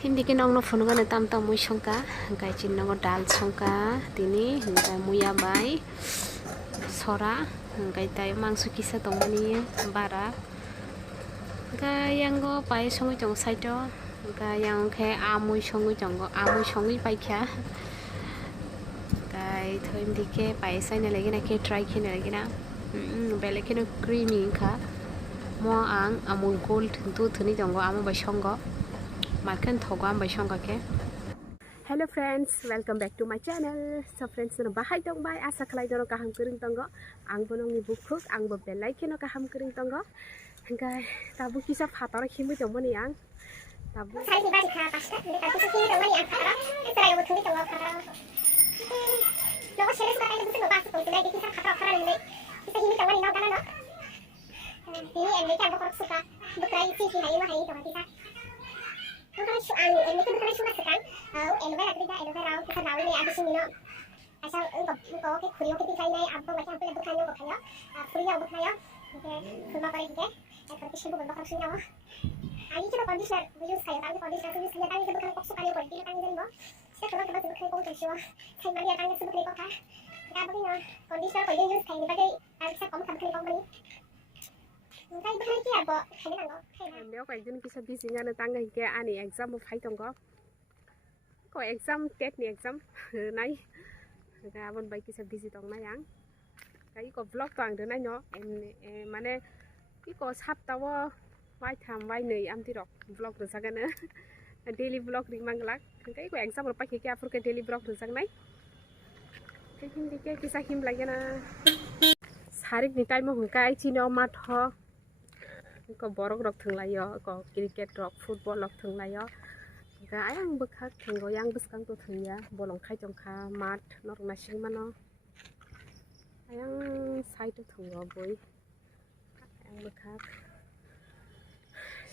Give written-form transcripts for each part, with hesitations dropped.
Hindi ke nong no phunu gana tam tam mui songka hingkai chin nongo dal songka tini hingkai muya bai sora hingkai tai mangso kisa tongmani bara hingkai yango pai songoi tong side o hingkai yang khe amui songoi tongo amui songoi paikha hingkai thoim dike pai saina legina ke try khina legina belek kheno creamy kha mo ang amul gold du thuni tongo amu bai songo makan thogo am bai songo ke. Hello friends, welcome back to my channel. So friends, no bahai dong bai asa khalai dono kaham kering tongo ang bonong ni bukhuk ang bo belai kheno kaham kering tongo hingkai tabu kisa phatar khimui tongo ni ang tabu sai ni bari kha pasta ni tabu kisa khimui tongo ni ang phatar trai yo thuni tongo phatar logo seres ba ai busu ba su tongo dai kisa phatar phatar ni kisa khimui tongo ni no dana no ni en ni kan ko suka bukrai si si hai ma hai tongo kisa bukan su ang en ni kan bukan su ma sekan en ba ratri da en ba rao kisa rao ni abis ni no asal engko ke khuriyo ke kai nai abbo macam apa bukan yo bukan yo khuriyo bukan yo semua kali ke seperti shampoo berbakar sunya wah ini coba conditioner use kayak tapi conditioner use kayak tapi bukan kok suka yo boleh kan jadi bo saya coba coba sebut kayak kok sih wah saya mari akan sebut kayak kok kita begini conditioner boleh use kayak bagai bisa kamu sampai kamu beli kai bukan kia bo kayak nang kayak meo kai jun kisa bisi ngana tanga ke ani exam mo phai tongo ko exam tet ni exam nai ga bon bai kisa bisi tong na yang kai ko vlog tang de nai no en mane ko sap tawo wai tham wai nei am ti rok vlog de sagana daily vlog ring manglak kai ko exam ro pa ke apur ke daily vlog de sang nai kai him dike kisa him lagena sarik ni time mo kai chino mat ho ko borok rok thunglayo ko cricket rok football rok thunglayo ga ayang bekhak thungo yang beskang to thungya bolong khai jongkha mat nor nasing mano ayang side to thungo boi ayang bekhak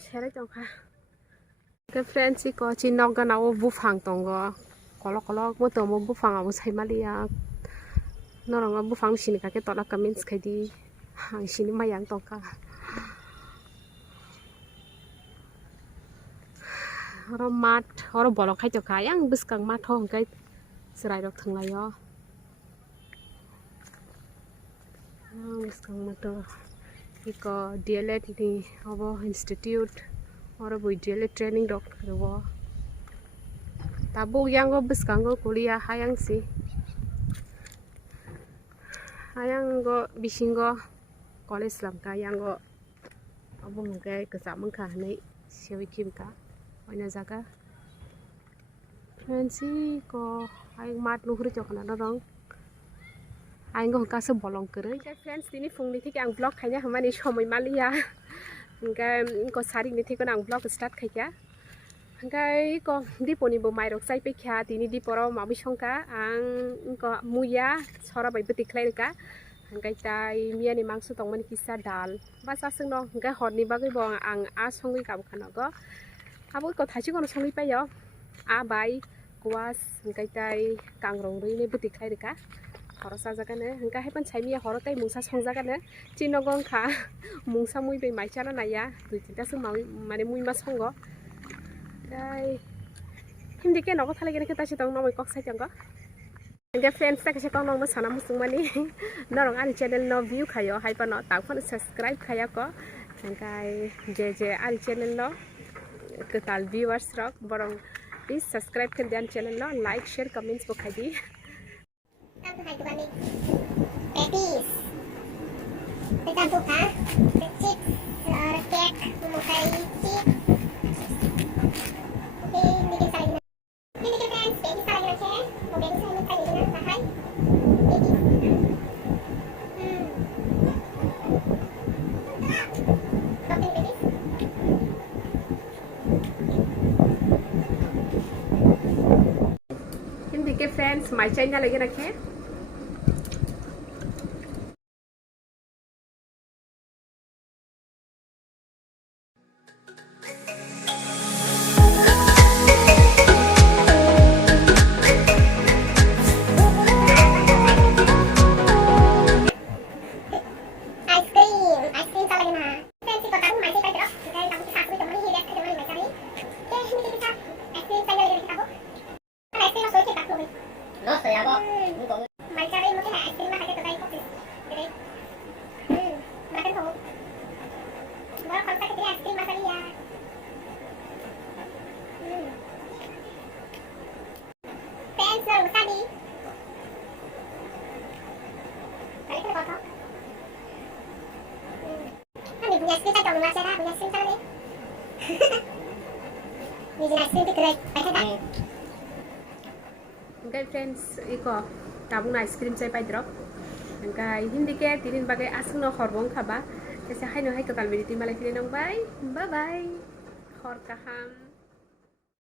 sere jongkha ke friends ko chinok ga nawo bufang tongo kolok kolok mo to mo bufang abu saimalia norong bufang sini ka ke tola comments khaidi hang sini mayang tongka oro mat oro bolong khai jokha yang beskang mat ho hingkai serai rok thunglayo beskang mato iko DLED ni obo institute oro boi DLED training rok robo tabu yang go beskang go kuliah hayang si hayang go bisingo college lamka yang go obo hingkai kesam kha nei sewi kimka oina jaga fancy ko ai mat nuhri chokna dorong ai go kasa bolong kerei friends tini fungni thik ang vlog khaina hamani somoi malia hingkai ko sari ni thik ang vlog start khaika hingkai ko diponi bo mairok chai pekha tini diporo mabi songka ang ko muya sora bai beti khlairka hingkai tai miani mangso tongmani kisa dal basa singno hingkai horni bagai bo ang a songoi kab khana go abo ko thachi kono songi payo a bai kuas hingkai tai kangrong rui ne buti khai reka horosa jaga ne hingkai hepan chaimia horotai mungsa songjaga ne chinogong kha mungsa mui bai maichana naya dui tinta sung mane mui ma songo dai himdike nogo thale gene khata sitong nomoi kok sai jango hingkai friends ta kase kong nong sana musung mani norong ani channel no view khayo haipa no takphon subscribe khaya ko hingkai je ani channel no total viewers rock borong please subscribe ke dan channel no like share comments bo khadi tabu hai bukan ni petis kita buka chip cake mukai chip ini kita lagi ini kita friends petis lagi nanti mau petis ini kita lagi na bahai friends my channel lagi rakhe ice cream sa lagi na friends ko tahu masih pai terus kita tahu kita aku itu mani hidup itu mani macam ni punya screen saya kalau masih ada punya screen sana nih. Ini jenis screen itu keren. Oke friends, iko tabung ice cream saya pai drop. Angkai hindi ke tinin bagai asung no horbong kaba. Kasi hai no hai katal beriti malai nang bye. Bye bye. Hor kaham.